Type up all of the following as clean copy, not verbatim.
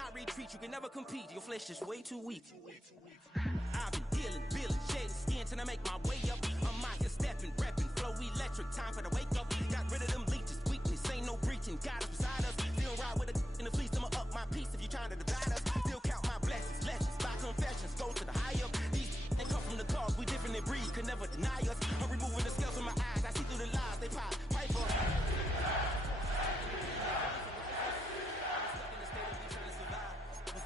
cannot retreat, you can never compete. Your flesh is way too weak. I've been dealing, shedding skin till I make my way up. I'm out here stepping, repping, flow electric, time for the wake up. Got rid of them leeches, weakness, ain't no breaching. God is beside us, still ride with a in the fleece, I'ma up my piece if you trying to divide us. Still count my blessings, lessons, by confessions, go to the high up. These they come from the cause, we different than breed, could never deny us. I'm removing the scales from my eyes, I see through the lies, they pipe for.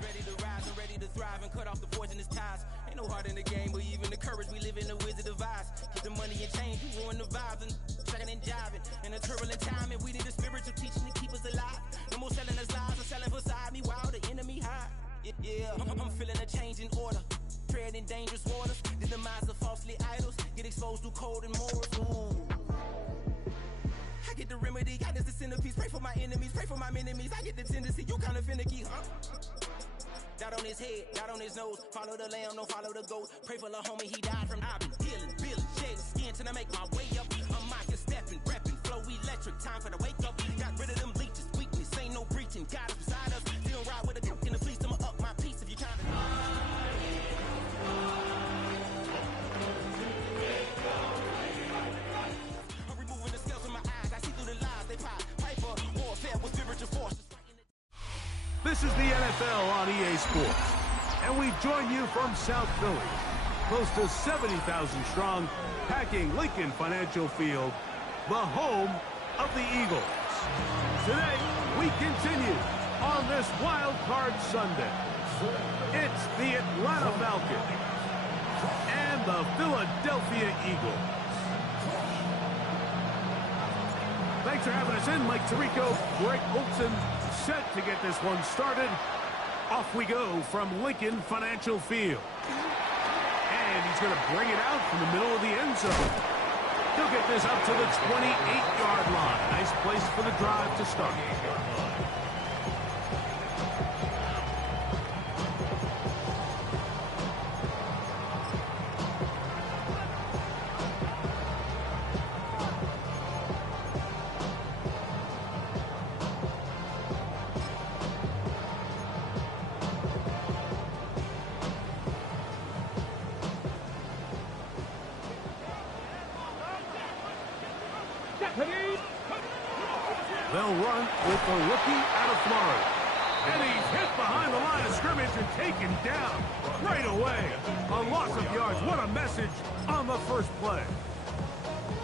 Ready to rise and ready to thrive and cut off the poisonous ties. Ain't no heart in the game, but even the courage we live in the wizard of Oz. Get the money and change, we ruin the vibes and checking and jiving. In a turbulent time, and we need a spiritual teaching to keep us alive. No more selling us lies or selling beside me while the enemy hide. Yeah, I'm feeling a change in order. Treading dangerous waters, the demise of falsely idols. Get exposed through code and morals. Ooh. I get the remedy, God is the centerpiece. Pray for my enemies, pray for my enemies. I get the tendency, you kinda finicky, huh? Dot on his head, dot on his nose. Follow the lamb, no follow the goat. Pray for the homie, he died from. I've been dealing, shedding skin till I make my way up. I'm out here stepping, repping, flow electric, time for the wake up. Got rid of them leeches, weakness, ain't no breaching. God is beside us, still ride with a in the fleece, I'ma up my piece if you trying to. I'm removing the scales from my eyes, I see through the lies, they pipe for warfare with spiritual forces. This is the NFL on EA Sports, and we join you from South Philly, close to 70,000 strong, packing Lincoln Financial Field, the home of the Eagles. Today, we continue on this Wild Card Sunday. It's the Atlanta Falcons and the Philadelphia Eagles. Thanks for having us in, Mike Tirico, Greg Olson, set to get this one started. Off we go from Lincoln Financial Field. And he's going to bring it out from the middle of the end zone. He'll get this up to the 28-yard line. Nice place for the drive to start. They'll run with the rookie out of Florida. And he's hit behind the line of scrimmage and taken down right away. A loss of yards. What a message on the first play.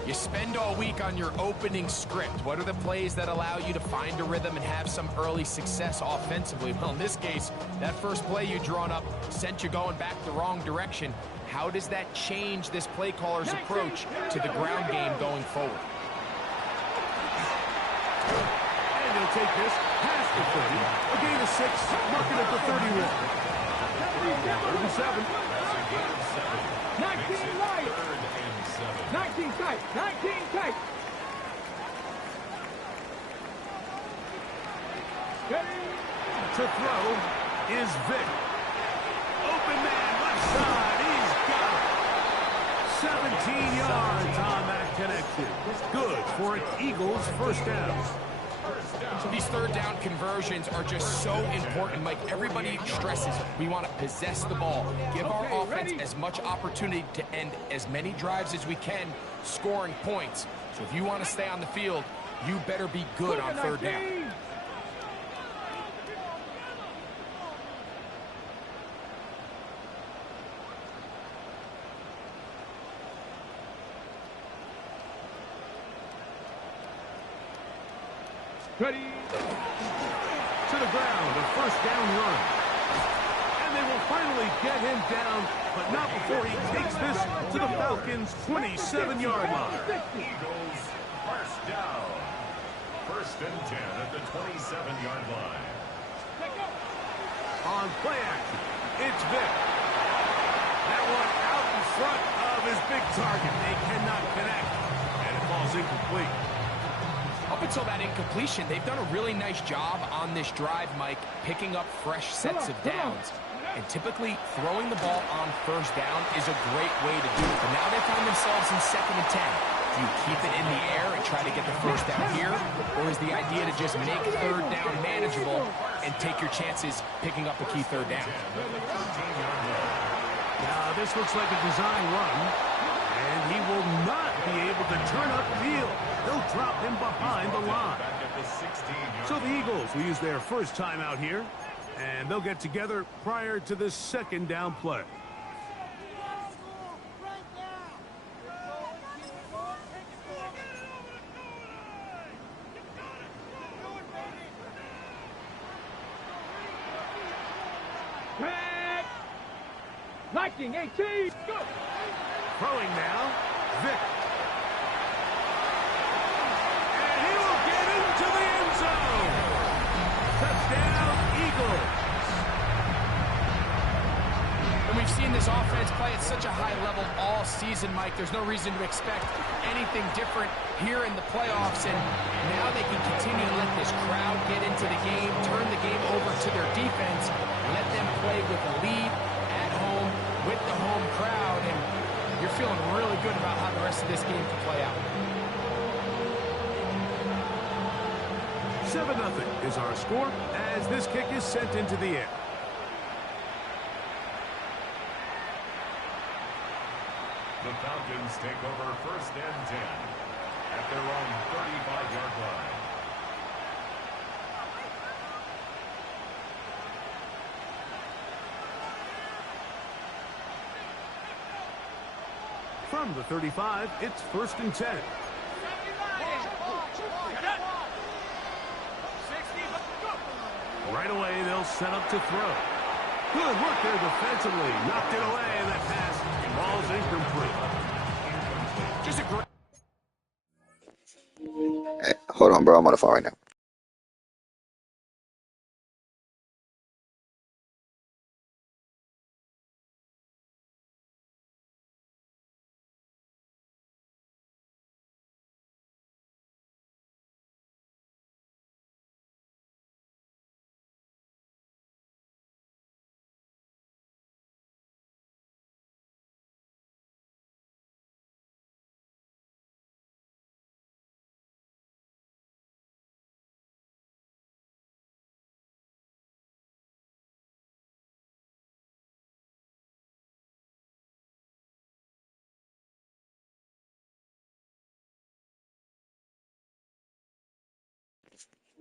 You spend all week on your opening script. What are the plays that allow you to find a rhythm and have some early success offensively? Well, in this case, that first play you drawn up sent you going back the wrong direction. How does that change this play caller's approach to the ground game going forward? And he'll take this past the 30, a gain of 6, marking it to 31. 37. 19 right. 19 tight. 19 tight. To throw is Vic. Open man, left side. He's got it. 17 yards on that connection. Good for an Eagles first down. So these third down conversions are just so important, Mike. Everybody stresses we want to possess the ball, give our offense as much opportunity to end as many drives as we can, scoring points. So if you want to stay on the field, you better be good on third down. Ready. To the ground, a first down run. And they will finally get him down, but not before he takes this to the Falcons' 27-yard line. Eagles, first down. First and 10 at the 27-yard line. On play action, it's Vic. That one out in front of his big target. They cannot connect, and it falls incomplete. Up until that incompletion, they've done a really nice job on this drive, Mike, picking up fresh sets of downs. And typically, throwing the ball on first down is a great way to do it. But now they find themselves in 2nd and 10. Do you keep it in the air and try to get the first down here? Or is the idea to just make third down manageable and take your chances picking up a key third down? Now, this looks like a design run, and he will not be able to turn upfield. They'll drop him behind the line. So the Eagles will use their first time out here, and they'll get together prior to the second down play. Back. 19-18. Go. Throwing now, Vic. And he will get into the end zone. Touchdown, Eagles. And we've seen this offense play at such a high level all season, Mike. There's no reason to expect anything different here in the playoffs. And now they can continue to let this crowd get into the game, turn the game over to their defense, let them play with a lead at home with the home crowd. And you're feeling really good about how the rest of this game can play out. 7-0 is our score as this kick is sent into the air. The Falcons take over 1st and 10 at their own 35-yard line. From the 35, it's 1st and 10. Right away, they'll set up to throw. Good work there defensively. Knocked it away, and that pass falls incomplete. Just a great... Hey, hold on, bro. I'm on the phone right now.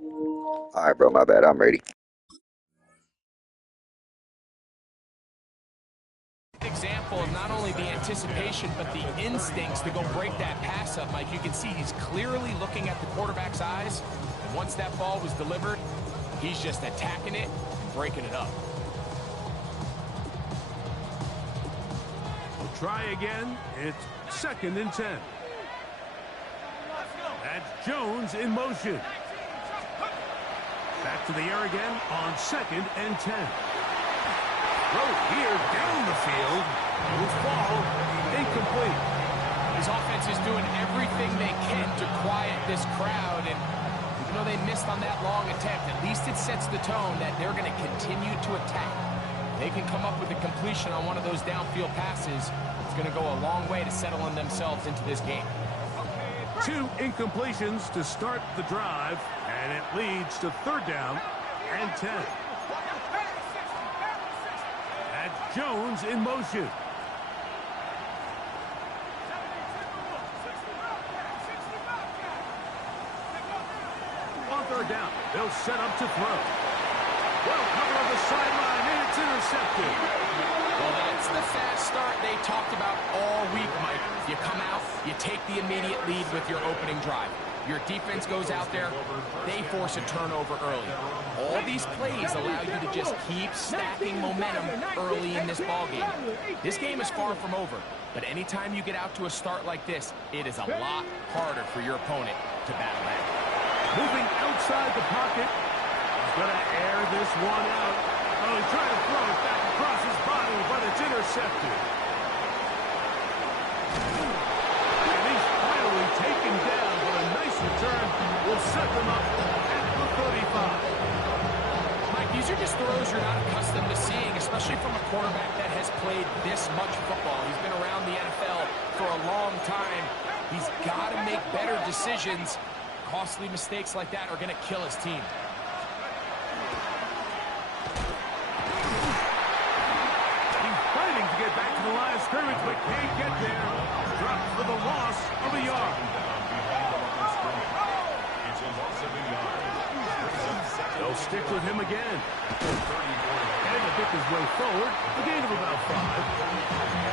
All right, bro. My bad. I'm ready. Example of not only the anticipation but the instincts to go break that pass up, Mike. You can see he's clearly looking at the quarterback's eyes, and once that ball was delivered, he's just attacking it and breaking it up. We'll try again. It's 2nd and 10. That's Jones in motion. Back to the air again on 2nd and 10. Throw here down the field. Will fall incomplete. His offense is doing everything they can to quiet this crowd, and even though they missed on that long attempt, at least it sets the tone that they're going to continue to attack. They can come up with a completion on one of those downfield passes. It's going to go a long way to settling themselves into this game. 2 incompletions to start the drive, and it leads to 3rd down and 10. That's Jones in motion. On 3rd down, they'll set up to throw. Well, cover on the sideline, and it's intercepted. Well, that's the fast start they talked about all week, Mike. You come out, you take the immediate lead with your opening drive. Your defense goes out there, they force a turnover early. All these plays allow you to just keep stacking momentum early in this ballgame. This game is far from over, but anytime you get out to a start like this, it is a lot harder for your opponent to battle back. Moving outside the pocket. He's going to air this one out. Oh, he's trying to throw it back across his body, but it's intercepted. And he's finally taken down, but a nice return will set them up at the 35. Mike, these are just throws you're not accustomed to seeing, especially from a quarterback that has played this much football. He's been around the NFL for a long time. He's got to make better decisions. Costly mistakes like that are going to kill his team. He's fighting to get back to the line of scrimmage, but can't get there. Dropped for the loss of a yard. They'll stick with him again. And to pick his way forward, a gain of about 5.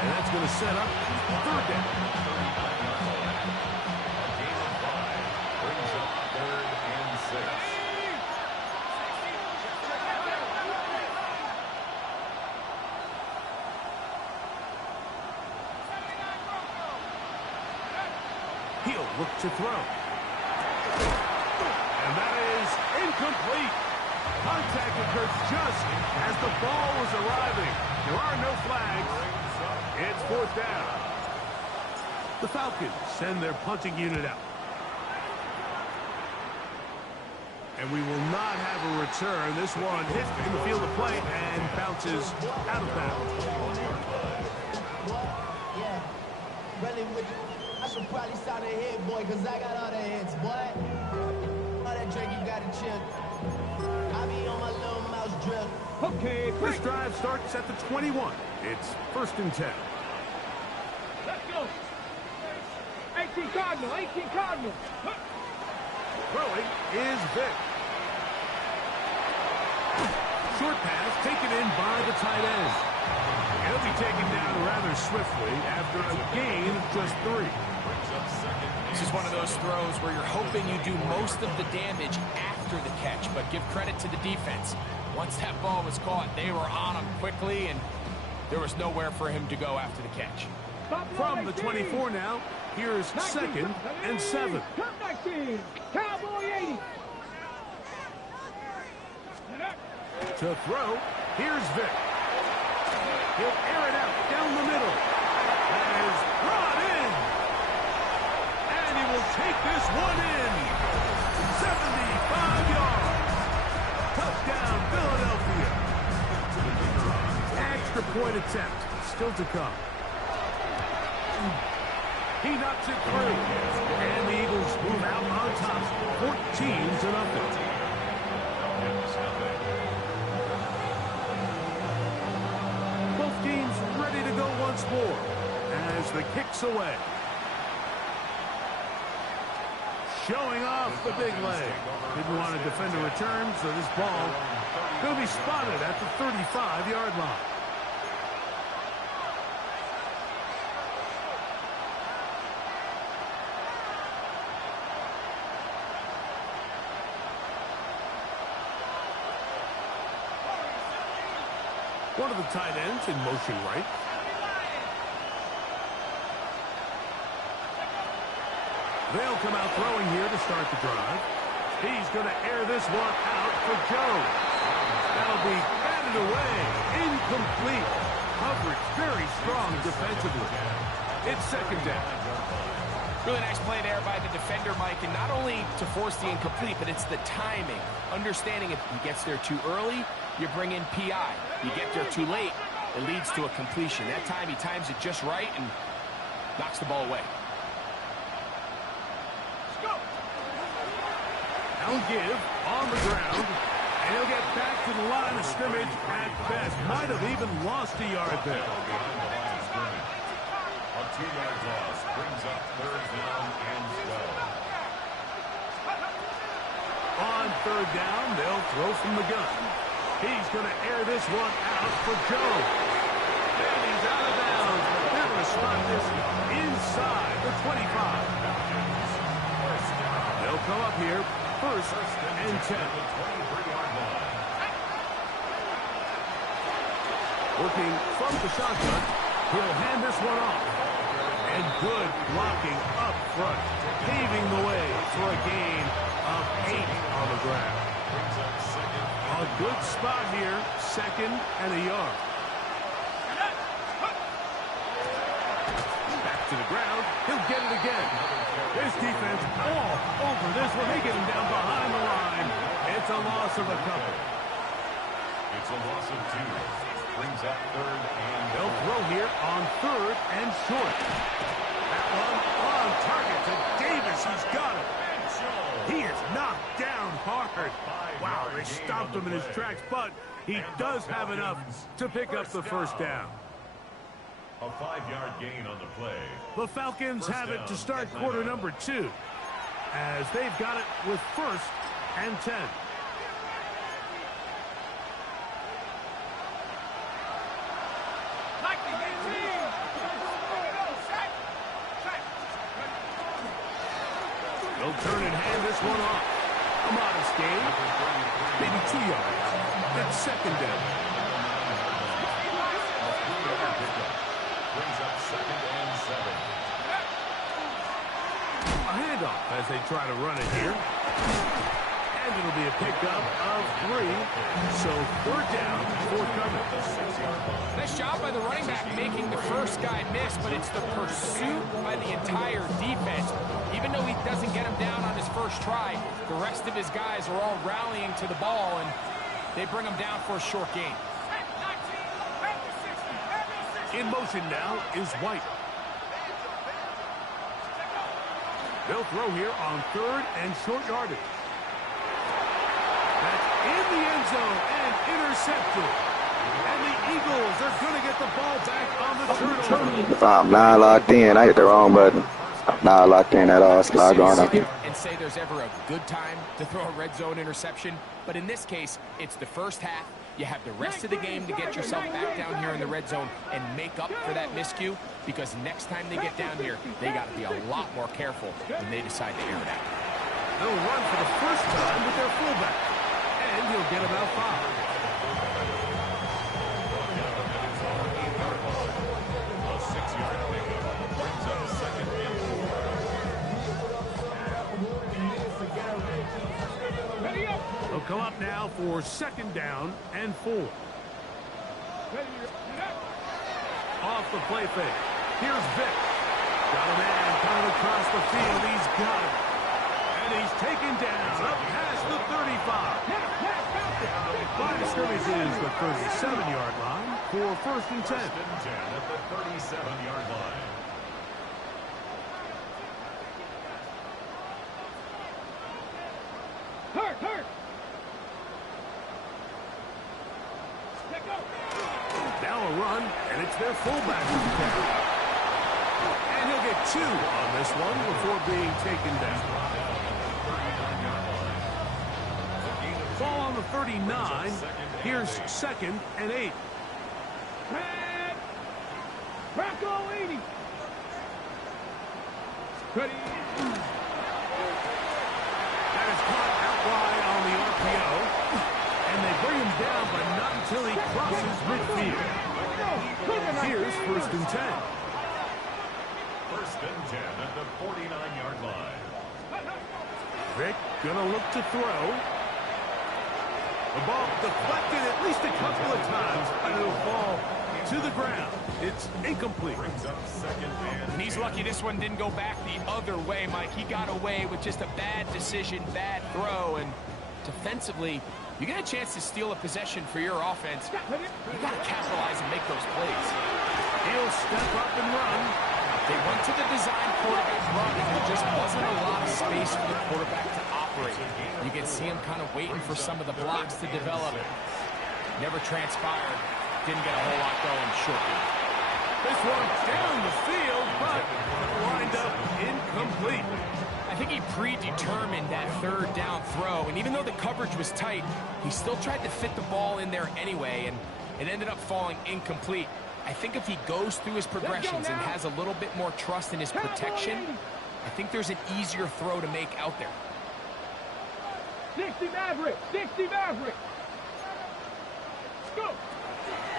And that's going to set up third down. Brings up 3rd and 6. He'll look to throw. And that is incomplete. Contact occurs just as the ball was arriving. There are no flags. It's 4th down. The Falcons send their punting unit out. And we will not have a return. This one hit in the field of play and bounces out of bounds. Yeah, really with you. I should probably start a hit, boy, because I got all the hits, boy. All that drink, you got to chill. I be on my little mouse drill. Okay, this drive starts at the 21. It's 1st and 10. Let's go. 18 Cardinal, 18 Cardinal. Throwing is Vic. Short pass taken in by the tight end. He'll be taken down rather swiftly after a gain of just 3. This is one of those throws where you're hoping you do most of the damage after the catch, but give credit to the defense. Once that ball was caught, they were on him quickly, and there was nowhere for him to go after the catch. From the 24 now, here's 2nd and 7. Cowboy 80. To throw, here's Vic. He'll air it out down the middle. That is brought in. And he will take this one in. 75 yards. Touchdown, Philadelphia. Extra point attempt still to come. He knocks it through. And the Eagles move out on top, 14-0. Both teams ready to go once more as the kick's away. Showing off the big leg. Didn't want to defend a return, so this ball going to be spotted at the 35-yard line. One of the tight ends in motion right. They'll come out throwing here to start the drive. He's going to air this one out for Joe. That'll be batted away. Incomplete. Coverage very strong defensively. It's 2nd down. Really nice play there by the defender, Mike, and not only to force the incomplete, but it's the timing. Understanding if he gets there too early, you bring in PI. You get there too late, it leads to a completion. That time he times it just right and knocks the ball away. Now give on the ground, and he'll get back to the line of scrimmage at best. Might have even lost a yard there. A 2-yard loss brings up 3rd down and 12. On 3rd down, they'll throw from the gun. He's going to air this one out for Joe. And he's out of bounds. They're going to spot this inside the 25. They'll come up here, 1st and 10. Working from the shotgun, he'll hand this one off. And good blocking up front, paving the way for a gain of 8 on the ground. A good spot here, 2nd and a yard. Back to the ground, he'll get it again. This defense all over this one. They get him down behind the line. It's a loss of a couple. It's a loss of 2. Brings up 3rd and they'll throw here on 3rd and short. That one on target to Davis. He's got it. He is knocked down hard. Wow, they stopped him in his tracks, but he does have enough to pick up the first down. A 5-yard gain on the play. The Falcons have it to start quarter number 2, as they've got it with 1st and 10. They'll turn and hand this one off. A modest gain. Maybe 2 yards. It's 2nd down. Brings up 2nd and 7. A handoff as they try to run it here. And it'll be a pickup of 3. So 3rd down, forthcoming. Nice job by the running back making the first guy miss, but it's the pursuit by the entire defense. Even though he doesn't get him down on his first try, the rest of his guys are all rallying to the ball, and they bring him down for a short gain. In motion now is White. They'll throw here on 3rd and short yardage. That's in the end zone and intercepted. And the Eagles are going to get the ball back on the turnover. If I'm not locked in, I hit the wrong button. I'm not locked in at all. It's logged on up. And say there's ever a good time to throw a red zone interception, but in this case, it's the first half. You have the rest of the game to get yourself back down here in the red zone and make up for that miscue, because next time they get down here, they got to be a lot more careful when they decide to air it out. They'll run for the first time with their fullback, and he'll get about 5. They'll come up now for 2nd down and 4. Off the play fake. Here's Vick. Got a man coming across the field. He's got him. And he's taken down up past the 35. Line of scrimmage is the 37-yard line for 1st and 10. 1st and 10 at the 37-yard line. Hurt! Now a run, and it's their fullback who's carried. And he'll get 2 on this one before being taken down. Ball on the 39. Here's 2nd and 8. Bronco 80. Ready. That is caught out wide on the RPO. And they bring him down, but not until he crosses midfield. Here's 1st and 10. 1st and 10 at the 49-yard line. Vick gonna look to throw. The ball deflected at least a couple of times, and it'll fall to the ground. It's incomplete. Brings up 2nd and And he's lucky this one didn't go back the other way, Mike. He got away with just a bad decision, bad throw, and defensively, you get a chance to steal a possession for your offense. You got to capitalize and make those plays. He'll step up and run. They went to the design quarterback run, and there just wasn't a lot of space for the quarterback to operate. You can see him kind of waiting for some of the blocks to develop. Never transpired. Didn't get a whole lot going shortly. This one down the field, but lined up incomplete. I think he predetermined that 3rd down throw, and even though the coverage was tight, he still tried to fit the ball in there anyway, and it ended up falling incomplete. I think if he goes through his progressions and has a little bit more trust in his protection, I think there's an easier throw to make out there. 60 Maverick. Go.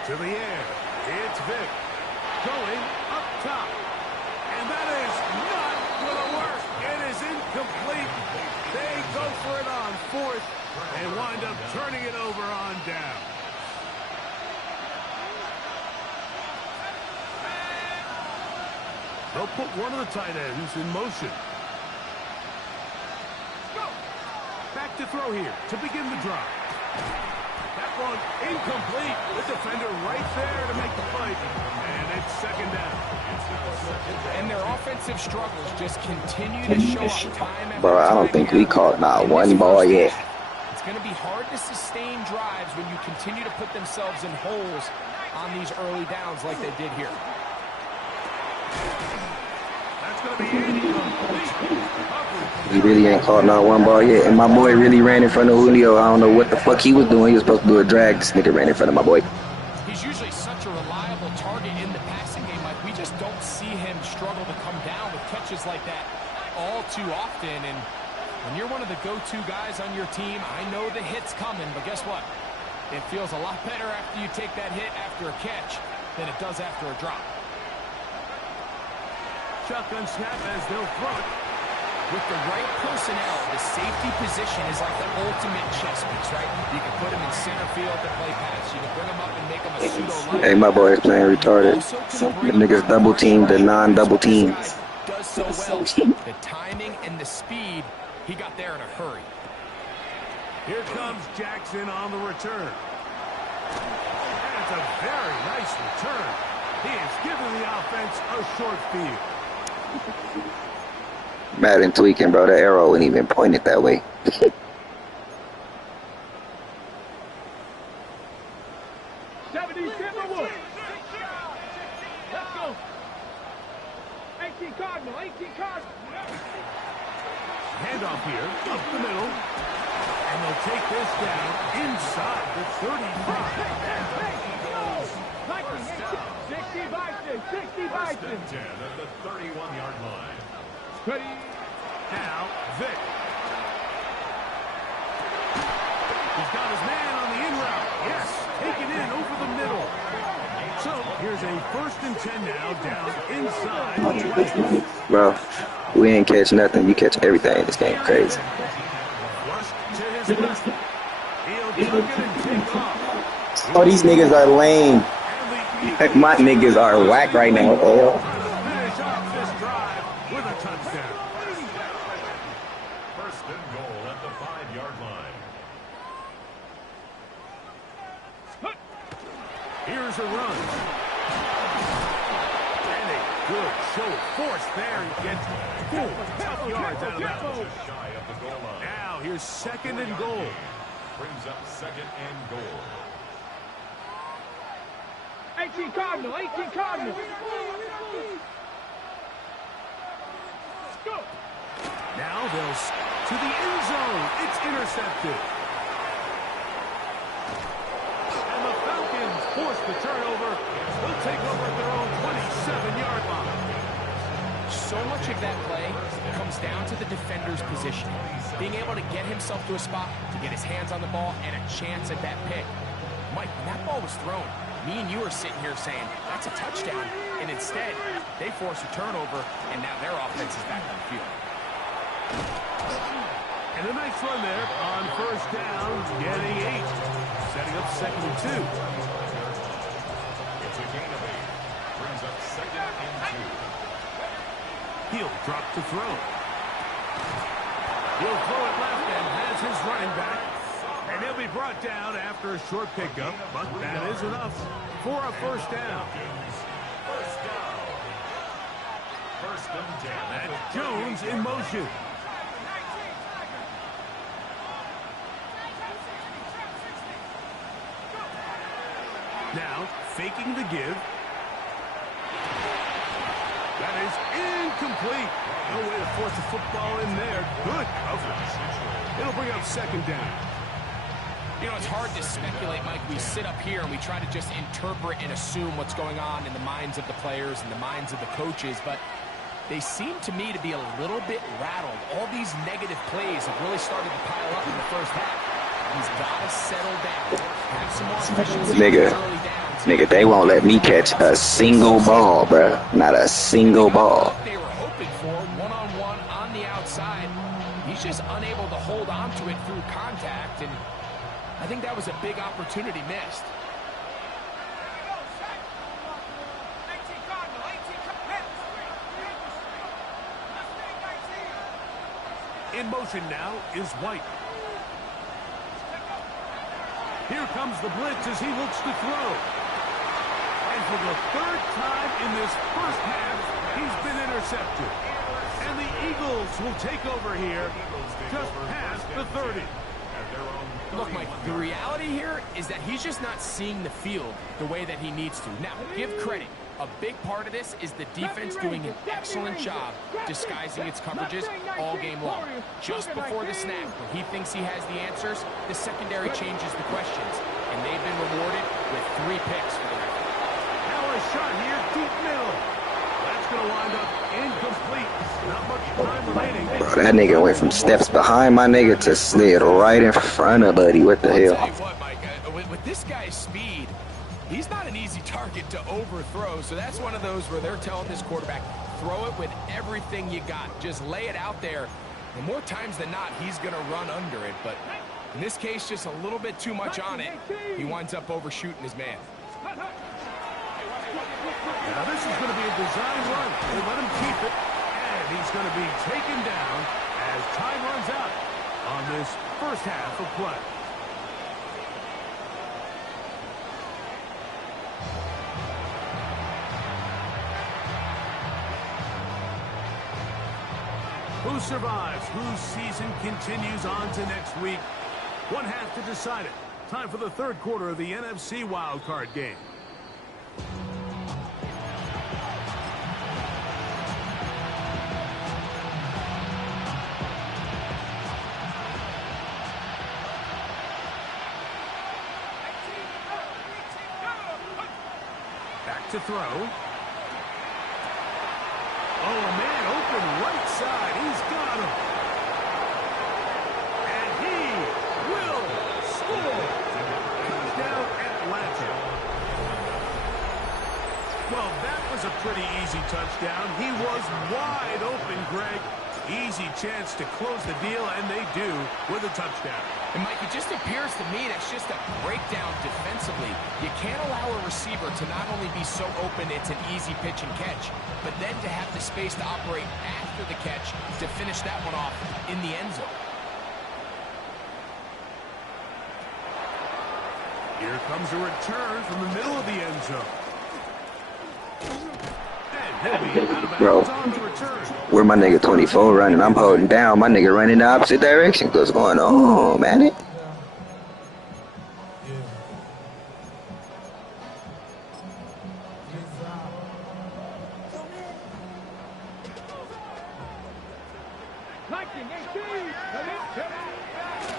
To the air, it's Vick. Going up top. And that is not going to work. It is incomplete. They go for it on 4th and wind up turning it over on down. They'll put one of the tight ends in motion. Back to throw here to begin the drive. That one incomplete. The defender right there to make the fight. And it's second down. And their offensive struggles just continue to show up time after time. Bro, I don't think we caught not one ball yet. It's going to be hard to sustain drives when you continue to put themselves in holes on these early downs like they did here. That's going to be incomplete. He really ain't caught not one ball yet. And my boy really ran in front of Julio. I don't know what the fuck he was doing. He was supposed to do a drag. This nigga ran in front of my boy. He's usually such a reliable target in the passing game. Like, we just don't see him struggle to come down with catches like that all too often. And when you're one of the go-to guys on your team, I know the hit's coming, but guess what? It feels a lot better after you take that hit after a catch than it does after a drop. Shotgun snap as they'll front. With the right personnel, the safety position is like the ultimate chess piece, right? You can put him in center field to play pass. You can bring him up and make him a pseudo line. Hey, my boy is playing retarded. The niggas double team the non-double team. Does so well. The timing and the speed, he got there in a hurry. Here comes Jackson on the return. And it's a very nice return. He has given the offense a short field. Madden tweaking, bro. The arrow ain't even pointed that way. Let's go. 18 Cardinal, 18 Cardinal. Handoff here, up the middle. And they'll take this down inside the 35. 60 Bison, 60 Bison. 10 at the 31-yard line. Ready. Now, Vic. He's got his man on the in route. Yes, taken in over the middle. So, here's a 1st and 10 now, down inside. Bro, we ain't catch nothing. You catch everything in this game. Crazy. Flushed to his left. He'll tuck it and take off. Oh, these niggas are lame. My niggas are whack right now. Finish off this drive with a touchdown. 1st and goal at the 5-yard line. Here's a run. And a good show of force there. He gets 4 tough yards out of that one. Just shy of the goal line. Now, here's 2nd and goal. Brings up 2nd and goal. 18 Cardinal, 18 Cardinal. Go. Now they'll to the end zone. It's intercepted. And the Falcons force the turnover. They'll take over at their own 27-yard line. So much of that play comes down to the defender's position. Being able to get himself to a spot, to get his hands on the ball, and a chance at that pick. Mike, when that ball was thrown, me and you are sitting here saying, that's a touchdown. And instead, they force a turnover, and now their offense is back on the field. And a nice run there on 1st down, getting 8. Setting up 2nd and 2. It's a gain of 8. Brings up 2nd and 2. He'll drop to throw. He'll throw it left and has his running back. And he'll be brought down after a short pickup, but that is enough for a 1st down. 1st down. 1st and 10. And Jones in motion. Now, faking the give. That is incomplete. No way to force the football in there. Good coverage. It'll bring up 2nd down. You know, it's hard to speculate, Mike. We sit up here and we try to just interpret and assume what's going on in the minds of the players and the minds of the coaches, but they seem to me to be a little bit rattled. All these negative plays have really started to pile up in the 1st half. He's got to settle down, have some more efficiency. Nigga, they won't let me catch a single ball, bro. Not a single ball. They were hoping for one-on-one on the outside. He's just unable to hold on to it through contact, and I think that was a big opportunity missed. In motion now is White. Here comes the blitz as he looks to throw. And for the third time in this first half, he's been intercepted. And the Eagles will take over here just past the 30. Look, Mike, the reality here is that he's just not seeing the field the way that he needs to. Now, give credit. A big part of this is the defense doing an excellent job disguising its coverages all game long. Just before the snap, when he thinks he has the answers, the secondary changes the questions. And they've been rewarded with 3 picks for the record. Now a shot here, deep middle. That's going to wind up incomplete. Not much time remaining. Bro, that nigga went from steps behind my nigga to slid right in front of Buddy. What the hell? I'll tell you what, Mike, with this guy's speed, he's not an easy target to overthrow. So that's one of those where they're telling this quarterback, throw it with everything you got. Just lay it out there. And more times than not, he's going to run under it. But in this case, just a little bit too much on it. He winds up overshooting his man. Now this is going to be a design run. They let him keep it. And he's going to be taken down as time runs out on this first half of play. Who survives? Whose season continues on to next week? One half to decide it. Time for the third quarter of the NFC wildcard game. Back to throw. Oh, man, open right side. He's got him. And he will score. Touchdown, Atlanta. Well, that was a pretty easy touchdown. He was wide open, Greg. Easy chance to close the deal, and they do with a touchdown. And, Mike, it just appears to me that's just a breakdown defensively. You can't allow a receiver to not only be so open it's an easy pitch and catch, but then to have the space to operate after the catch to finish that one off in the end zone. Here comes a return from the middle of the end zone. Bro, where my nigga 24 running? I'm holding down. My nigga running the opposite direction. What's going on, man?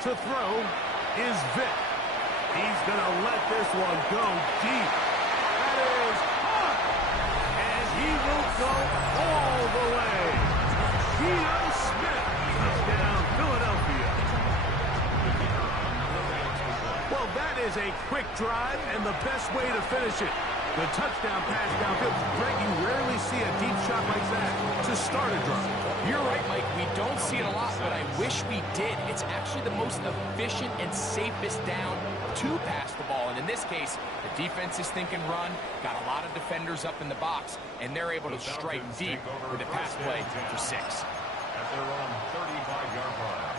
To throw is Vic. He's going to let this one go deep. That is hot. And he will go all the way. Geno Smith, touchdown, Philadelphia. Well, that is a quick drive and the best way to finish it. The touchdown pass downfield. Greg, you rarely see a deep shot like that to start a drive. You're right, Mike. We don't see it a lot, but I wish we did. It's actually the most efficient and safest down to pass the ball. And in this case, the defense is thinking run, got a lot of defenders up in the box, and they're able to strike deep with a pass play for 6. At their own 35-yard line.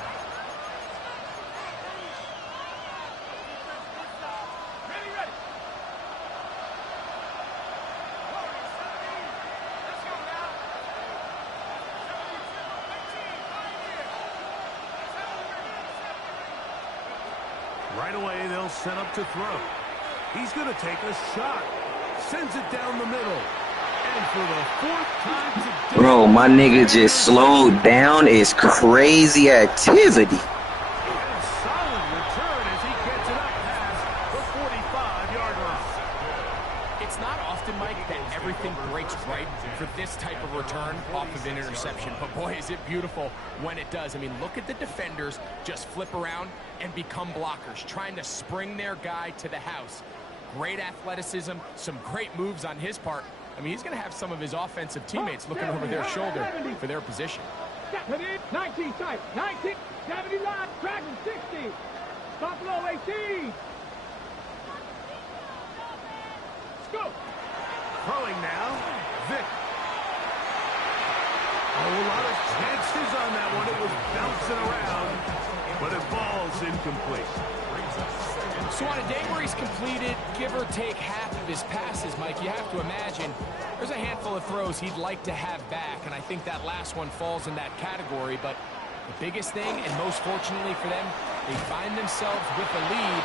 Right away, they'll set up to throw. He's going to take a shot. Sends it down the middle. And for the 4th time today... Bro, my nigga just slowed down. It's crazy activity. And solid return as he gets it up past the 45-yard line. It's not often, Mike, that everything breaks right for this type of return off of an interception. But, boy, is it beautiful when it does. I mean, look at the defenders just flip around and become blockers, trying to spring their guy to the house. Great athleticism, some great moves on his part. I mean, he's going to have some of his offensive teammates looking over their shoulder for their position. 19 type, 19, 70 line, Dragon 60, Buffalo 18. Scoop. Throwing now, Vic. A lot of chances on that one. It was bouncing around. but it falls incomplete. So on a day where he's completed, give or take half of his passes, Mike, you have to imagine there's a handful of throws he'd like to have back, and I think that last one falls in that category. But the biggest thing, and most fortunately for them, they find themselves with a lead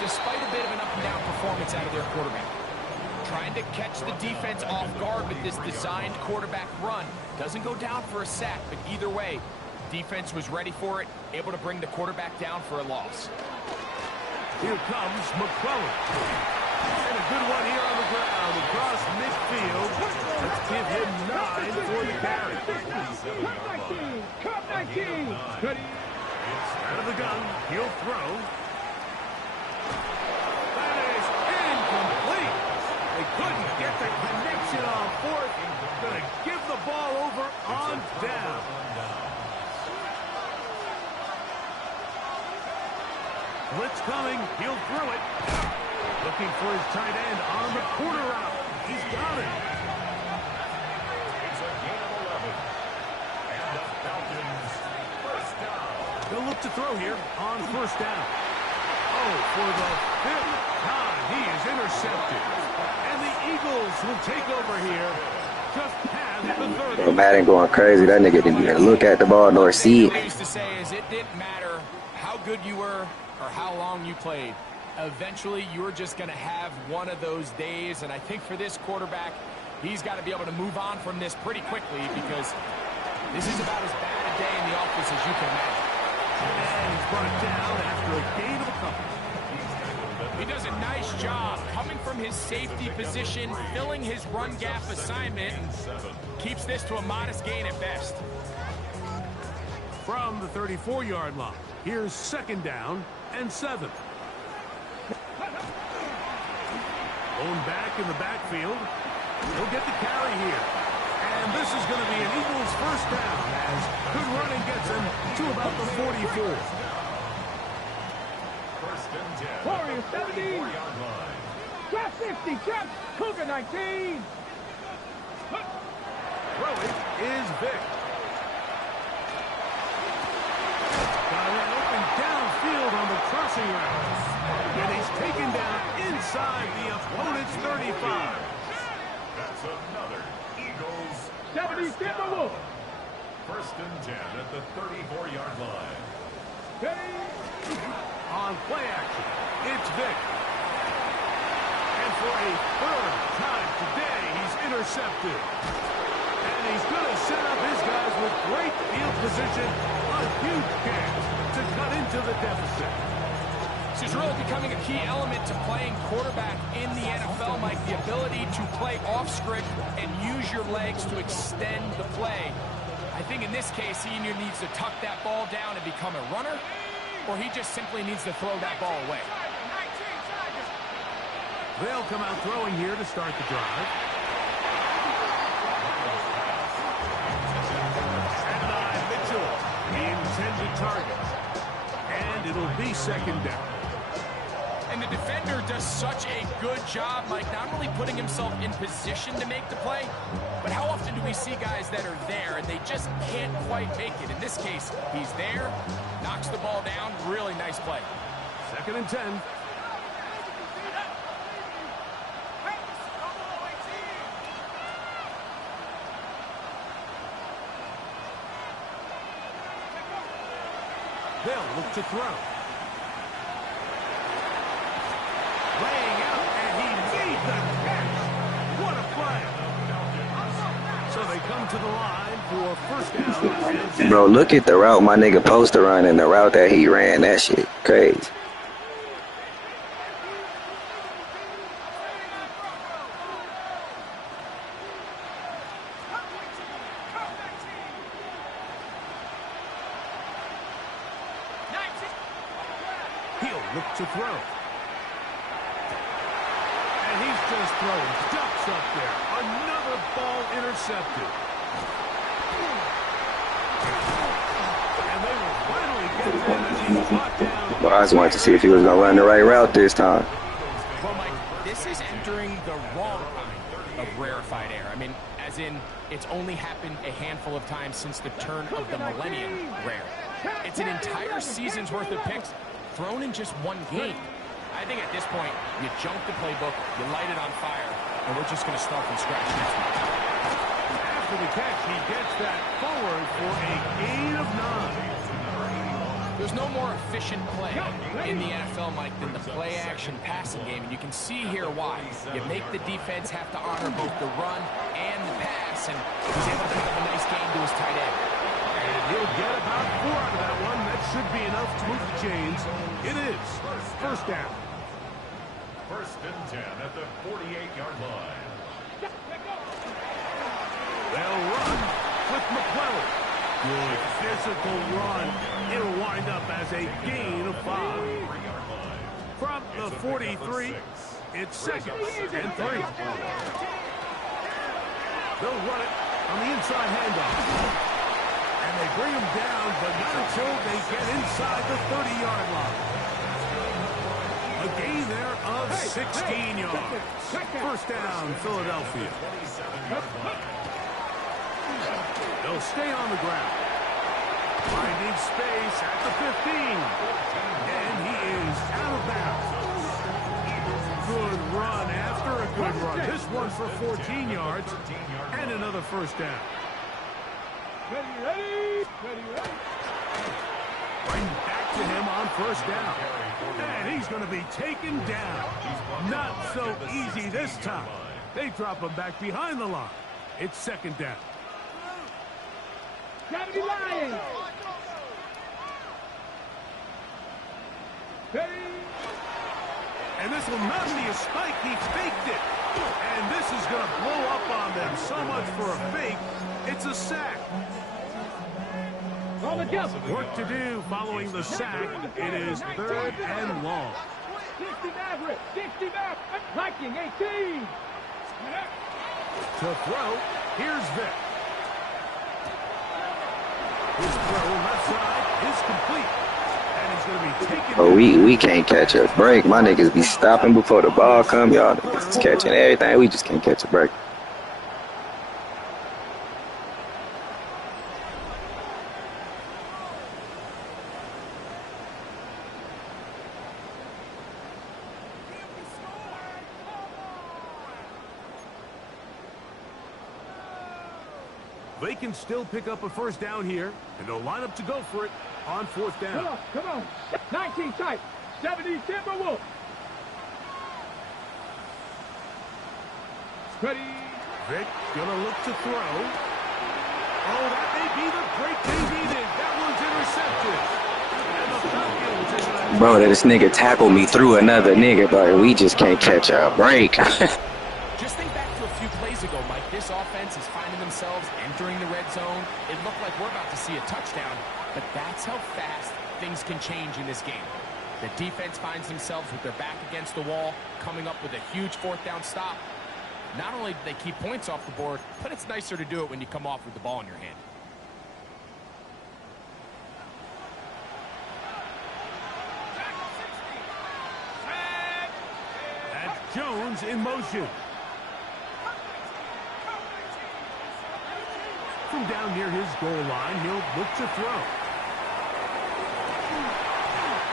despite a bit of an up-and-down performance out of their quarterback. Trying to catch the defense off guard with this designed quarterback run. Doesn't go down for a sack, but either way, defense was ready for it, able to bring the quarterback down for a loss. Here comes McClellan. And a good one here on the ground across midfield. Let's give him 9 for the carry. Cup 19. Out of the gun, he'll throw. That is incomplete. They couldn't get the connection on fourth. Gonna give the ball over on down. Blitz coming, he'll throw it. Looking for his tight end on the corner route. He's got it. It's a gain of 11. And the Falcons first down. He'll look to throw here on first down. Oh, for the 5th time, he is intercepted. And the Eagles will take over here just past the 30. Madden going crazy. That nigga didn't even look at the ball nor see What I it. used to say is it didn't matter how good you were or how long you played. Eventually, you're just going to have one of those days, and I think for this quarterback, he's got to be able to move on from this pretty quickly because this is about as bad a day in the office as you can imagine. And he's brought down after a gain of a couple. He does a nice job coming from his safety position, filling his run gap assignment, and keeps this to a modest gain at best. From the 34-yard line, here's 2nd down and 7. Going back in the backfield. He'll get the carry here. And this is going to be an Eagles first down as good running gets him to about the 44. First and 10. Warriors 17. 4-yard line. Trap 60. Trap. Cougar 19. Throwing is Vic. Got it open downfield on the crossing route. And he's taken down inside the opponent's 35. That's another Eagles 70. first Get the down. wolf. First and 10 at the 34-yard line. Ready. On play action, it's Vic. And for a 3rd time today, he's intercepted. And he's going to set up his guys with great field position. A huge chance to cut into the deficit. This is really becoming a key element to playing quarterback in the NFL, Mike. The ability to play off script and use your legs to extend the play. I think in this case, he either needs to tuck that ball down and become a runner, or he just simply needs to throw that ball away. They'll come out throwing here to start the drive. And Mitchell, the intended target. And it'll be 2nd down. And the defender does such a good job, Mike, not only putting himself in position to make the play, but how often do we see guys that are there and they just can't quite make it? In this case, he's there, knocks the ball down, really nice play. 2nd and 10. They'll look to throw. Laying out, and he made the catch. What a play. So they come to the line for first down. Bro, look at the route my nigga posted run and the route that he ran. That shit crazy. He'll look to throw. And he's just throwing ducks up there. Another ball intercepted. And they will finally get to him as he's brought down. Well, I just wanted to see if he was going to run the right route this time. Well, Mike, this is entering the wrong kind of rarefied air. I mean, as in it's only happened a handful of times since the turn of the millennium. Rare. It's an entire season's worth of picks thrown in just one game. I think at this point, you junk the playbook, you light it on fire, and we're just going to start from scratch next week. After the catch, he gets that forward for a gain of 9. There's no more efficient play in the NFL, Mike, than the play-action passing game, and you can see here why. You make the defense have to honor both the run and the pass, and he's able to pick up a nice game to his tight end. And he'll get about 4 out of that one. That should be enough to move the chains. It is first down. First and 10 at the 48-yard line. They'll run with McClellan. Good physical run. It'll wind up as a gain of 5. From the 43, it's second and 3. They'll run it on the inside handoff. And they bring him down, but not until they get inside the 30-yard line. A gain there of 16 yards. First down, Philadelphia. They'll stay on the ground. Finding space at the 15. And he is out of bounds. Good run after a good run. This one for 14 yards and another first down. Ready. Bring back to him on first down. And he's going to be taken down. Not so easy this time. They drop him back behind the line. It's second down. Gotta be lying. And this will not be a spike. He faked it. And this is going to blow up on them. So much for a fake. It's a sack. Work to do following the sack. It is third and long. 60 Maverick. Attacking 18. To throw, here's Vic. His throw left side is complete. And he's going to be taken. Oh, we can't catch a break. My niggas be stopping before the ball come. Y'all niggas catching everything. We just can't catch a break. They can still pick up a first down here, and they'll line up to go for it on fourth down. Come on. 19 tight. 70 Timberwolves. Ready. Vic gonna look to throw. Oh, that may be the break they needed. That one's intercepted. And the Falcons. Bro, this nigga tackled me through another nigga, but we just can't catch a break. Just think back to a few plays ago, Mike. This offense is finding themselves entering the red zone. It looked like we're about to see a touchdown, but that's how fast things can change in this game. The defense finds themselves with their back against the wall, coming up with a huge fourth down stop. Not only do they keep points off the board, but it's nicer to do it when you come off with the ball in your hand. That's Jones in motion. From down near his goal line, he'll look to throw.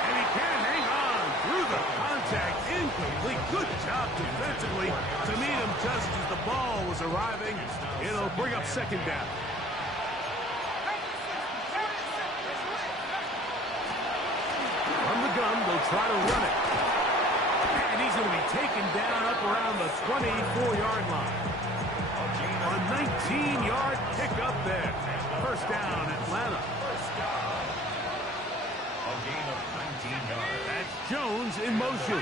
And he can hang on through the contact. Incomplete. Good job defensively to meet him just as the ball was arriving. It'll bring up second down. From the gun, they'll try to run it. And he's going to be taken down up around the 24-yard line. A 19-yard pickup there. First down, Atlanta. A gain of 19 yards. That's Jones in motion.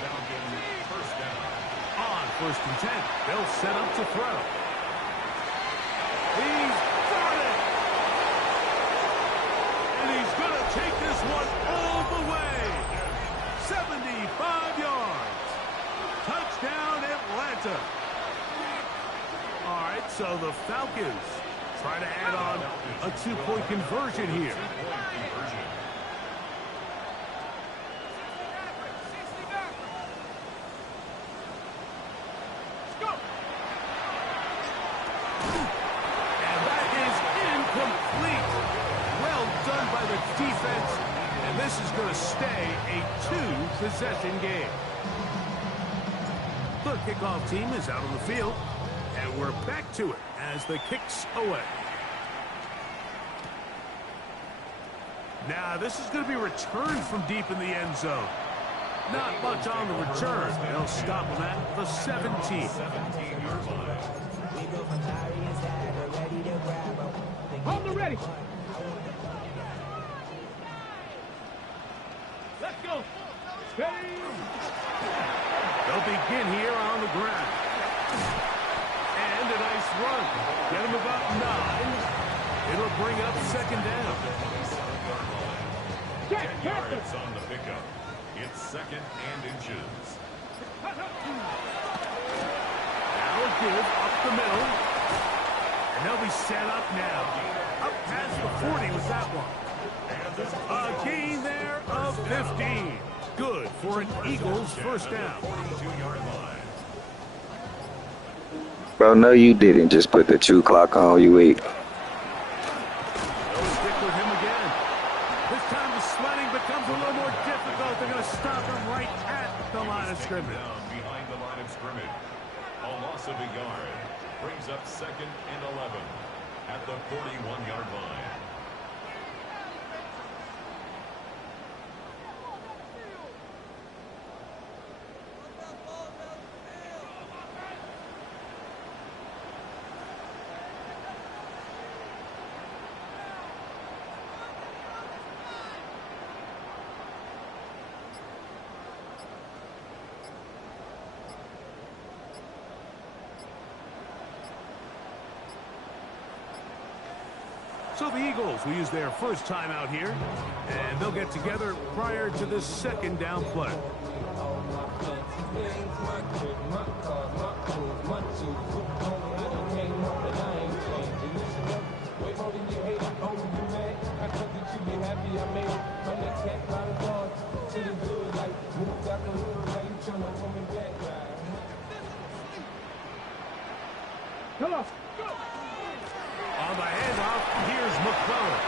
On first and 10, they'll set up to throw. He's got it. And he's going to take this one all the way. 75 yards. Touchdown, Atlanta. All right, so the Falcons try to add on a two-point conversion here. this is going to stay a two-possession game. The kickoff team is out on the field, and we're back to it as the kick's away. Now, this is going to be returned from deep in the end zone. Not much on the return. They'll stop him at the 17. 17-yard line. On the ready. Let's go. Steady. They'll begin here on the ground. And a nice run. Get him about 9. It'll bring up second down. 10 yards on the pickup. It's second and inches. Now a give up the middle. And they'll be set up now. Up past the 40 with that one. A gain there of 15. Good for an Eagles first down. 42-yard line. Bro, no, you didn't just put the true clock on. You wait. They'll stick with him again. This time the sledding becomes a little more difficult. They're going to stop him right at the line of scrimmage. Down behind the line of scrimmage. A loss of a yard. Brings up second and 11 at the 41-yard line. So the Eagles will use their first time out here, and they'll get together prior to this second down play. Come on. On the handoff, here's McClellan.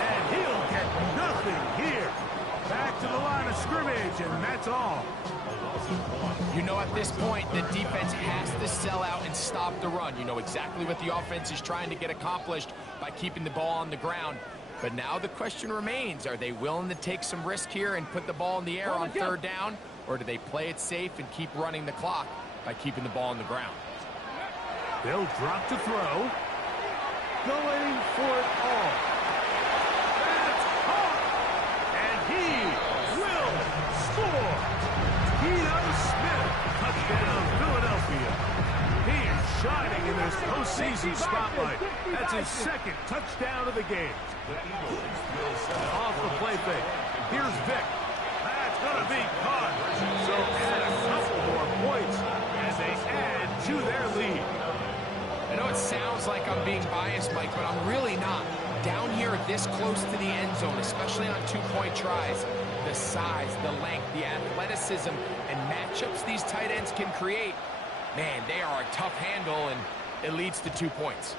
And he'll get nothing here. Back to the line of scrimmage, and that's all. You know, at this point, the defense has to sell out and stop the run. You know exactly what the offense is trying to get accomplished by keeping the ball on the ground. But now the question remains, are they willing to take some risk here and put the ball in the air on third down? Or do they play it safe and keep running the clock by keeping the ball on the ground? They'll drop to throw. Going for it all. That's hard. And he will score. Geno Smith, touchdown Philadelphia. He is shining in this postseason spotlight. That's his second touchdown of the game. Off the play fake. Here's Vic. That's going to be caught. So add a couple more points as they add to their lead. I know it sounds like I'm being biased, Mike, but I'm really not. Down here this close to the end zone, especially on two-point tries, the size, the length, the athleticism, and matchups these tight ends can create, man, they are a tough handle, and it leads to 2 points.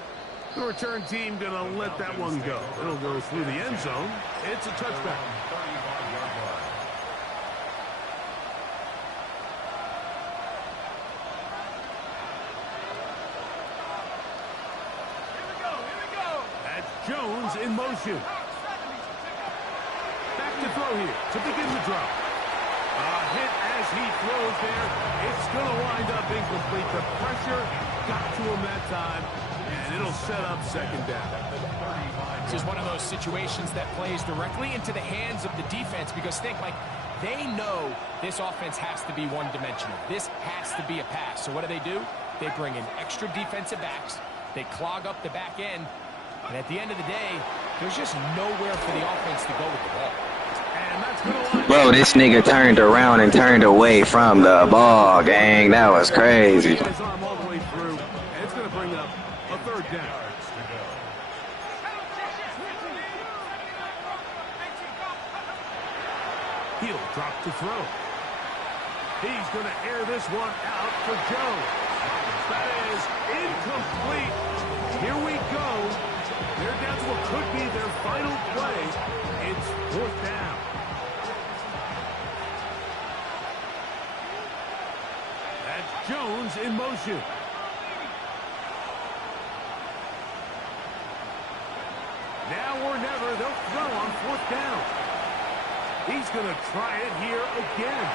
The return team going to let that one go. It'll go through the end zone. It's a touchback. Jones in motion. Back to throw here to begin the drop. A hit as he throws there. It's going to wind up incomplete. The pressure got to him that time, and it'll set up second down. This is one of those situations that plays directly into the hands of the defense because think, like, they know this offense has to be one-dimensional. This has to be a pass. So what do? They bring in extra defensive backs. They clog up the back end. And at the end of the day, there's just nowhere for the offense to go with the ball. And that's gonna Bro, this nigga turned around and turned away from the ball, gang. That was crazy. his arm all the way through, and it's going to bring up a third down. He'll drop to throw. He's going to air this one out for Jones. That is incomplete. Here we go. They're down to what could be their final play. It's 4th down. That's Jones in motion. Now or never, they'll throw on 4th down. He's going to try it here again.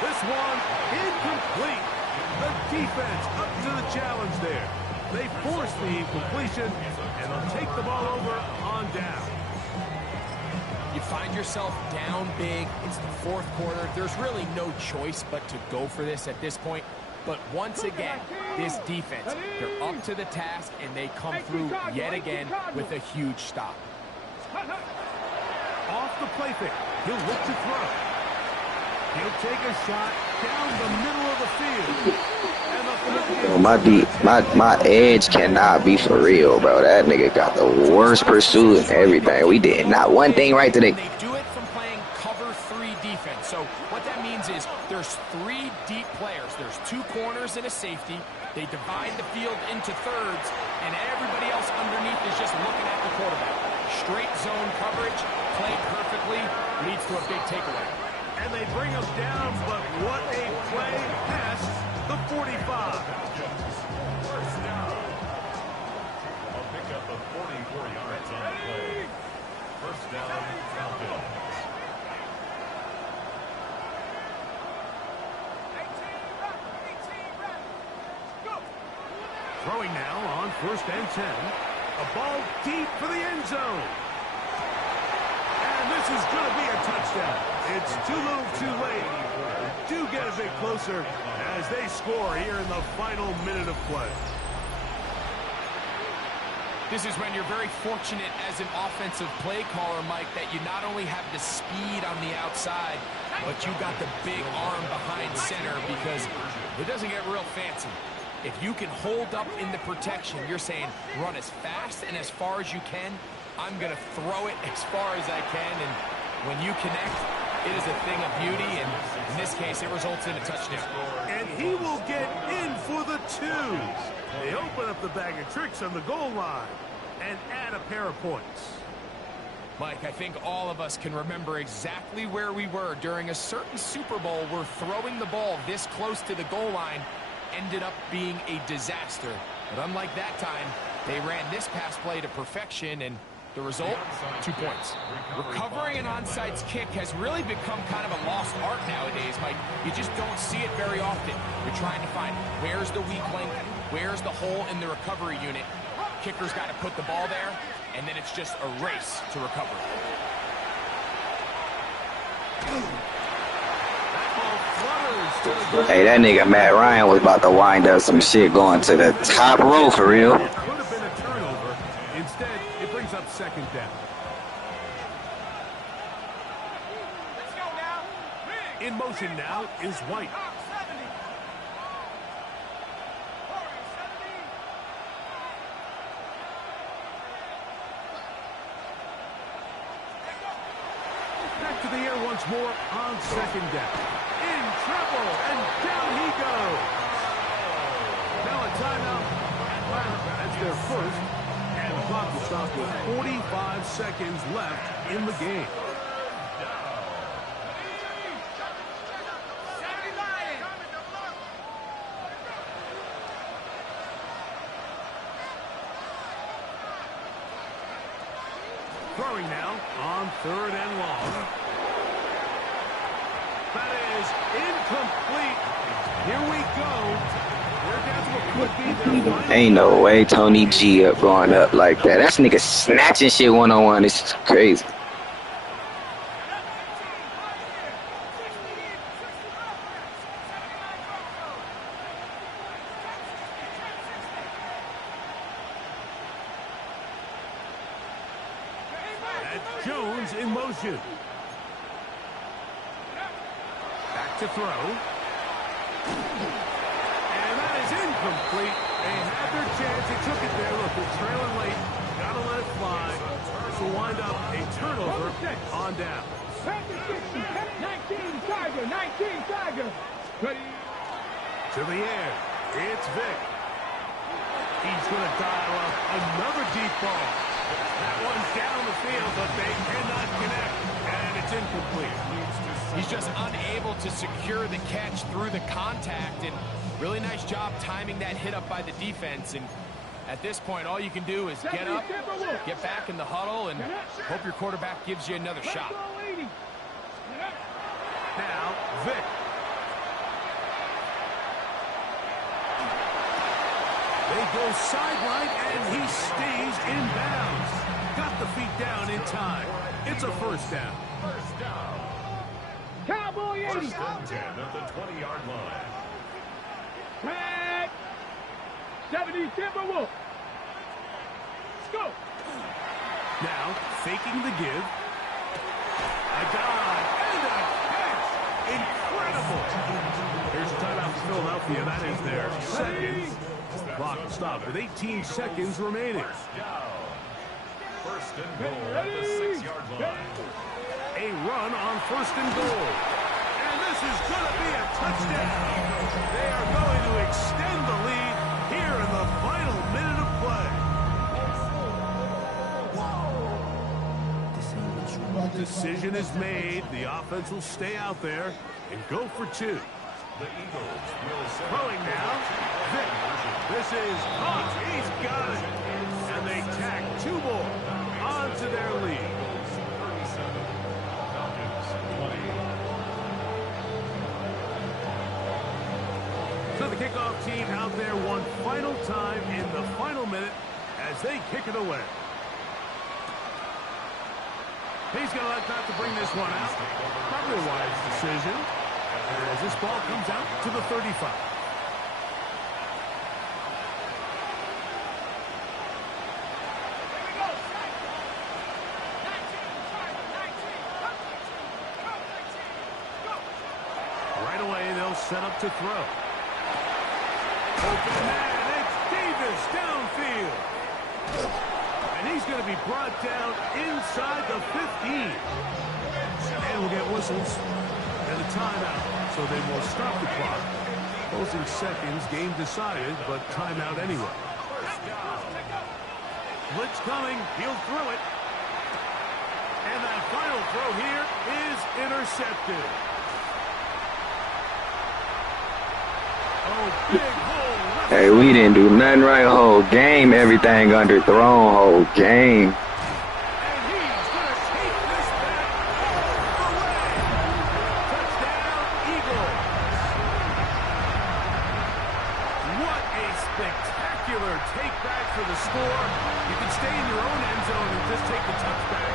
This one incomplete. The defense up to the challenge there. They force the incompletion, and they'll take the ball over on down. You find yourself down big. It's the 4th quarter. There's really no choice but to go for this at this point. But once again, this defense, they're up to the task, and they come through yet again with a huge stop. Off the play fake. He'll look to throw. He'll take a shot down the middle of the field. And My edge cannot be for real, bro. That nigga got the worst pursuit and everything. We did not one thing right today. They do it from playing cover 3 defense. So what that means is there's 3 deep players. There's 2 corners and a safety. They divide the field into thirds, and everybody else underneath is just looking at the quarterback. Straight zone coverage, played perfectly, leads to a big takeaway. And they bring him down, but what a play past the 45. First down. I'll pick up the 44 yards on the play. First down, Falcons. Throwing now on 1st and 10. A ball deep for the end zone. And this is going to be a touchdown. It's too little too late. Do get a bit closer as they score here in the final minute of play. This is when you're very fortunate as an offensive play caller, Mike, that you not only have the speed on the outside, but you got the big arm behind center, because it doesn't get real fancy. If you can hold up in the protection, you're saying run as fast and as far as you can. I'm going to throw it as far as I can, and when you connect, it is a thing of beauty, and in this case, it results in a touchdown. And he will get in for the 2. They open up the bag of tricks on the goal line and add a pair of points. Mike, I think all of us can remember exactly where we were during a certain Super Bowl where throwing the ball this close to the goal line ended up being a disaster. But unlike that time, they ran this pass play to perfection, and the result, 2 points. Recovering an onside kick has really become kind of a lost art nowadays, Mike. You just don't see it very often. You're trying to find where's the weak link, where's the hole in the recovery unit. Kicker's got to put the ball there, and then it's just a race to recover. Hey, that nigga Matt Ryan was about to wind up some shit going to the top row for real. Could have been a turnover. Instead, it brings up 2nd down. In motion now is White. Back to the air once more on 2nd down. In trouble, and down he goes. Now a timeout. Atlanta, that's their first. And the clock will stop with 45 seconds left in the game. Throwing now on 3rd and long. That is incomplete. Here we go. We're down to what could be their Ain't no way Tony G up going up like that. That nigga snatching shit one-on-one. It's crazy. That's Jones in motion. Back to throw. And that is incomplete. They had their chance. They took it there. Look, they're trailing late. Gotta let it fly. This will wind up a turnover on down. 19 Tiger, 19 Tiger. Ready. To the air. It's Vic. He's going to dial up another deep ball. That one's down the field, but they cannot connect, and it's incomplete. He's just unable to secure the catch through the contact, and really nice job timing that hit up by the defense. And at this point, all you can do is get up, get back in the huddle, and hope your quarterback gives you another shot. Now, Vic. They go sideline, and he stays in bounds. Got the feet down in time. It's a first down. First down. Cowboy 80. First and 10 at the 20-yard line. Tag. 70 Timberwolves. Let's go. Now, faking the give. A dive and a catch. Incredible. Here's a timeout for Philadelphia. That is their second. Clock will stop with 18 seconds remaining. First and goal at the 6-yard line. A run on first and goal. And this is going to be a touchdown. They are going to extend the lead here in the final minute of play. Decision is made. The offense will stay out there and go for two. The Eagles will set Throwing now. Vic. This is caught. He's got it. And they tack two more onto their lead. 37. Falcons 20. So the kickoff team out there one final time in the final minute as they kick it away. He's going to like not to bring this one out. Probably a wise decision as this ball comes out to the 35. Right away, they'll set up to throw. Open man, it's Davis downfield. And he's going to be brought down inside the 15. And we'll get whistles and a timeout. So they will stop the clock. Closing seconds, game decided, but timeout anyway. Blitz coming, he'll throw it. And that final throw here is intercepted. Oh, big hole. Hey, we didn't do nothing right whole game. Everything underthrown whole game. And he's going to take this back all the way. Touchdown, Eagles. What a spectacular take back for the score. You can stay in your own end zone and just take the touchback.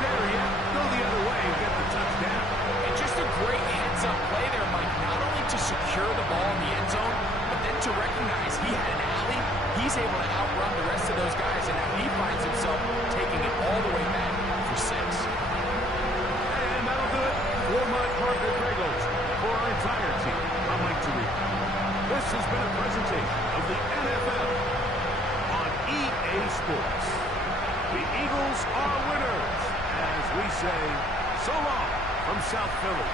There he is. Go the other way and get the touchdown. And just a great heads-up play there, Mike, not only to secure the ball in the end zone, but then to recognize he had an alley. He's able to outrun the rest of those guys, and now he finds himself taking it all the way back for 6. And that'll do it for my partner, Gregos. For our entire team, I'm Mike Tariq. This has been a presentation of the NFL on EA Sports. The Eagles are winners, as we say so long from South Philly.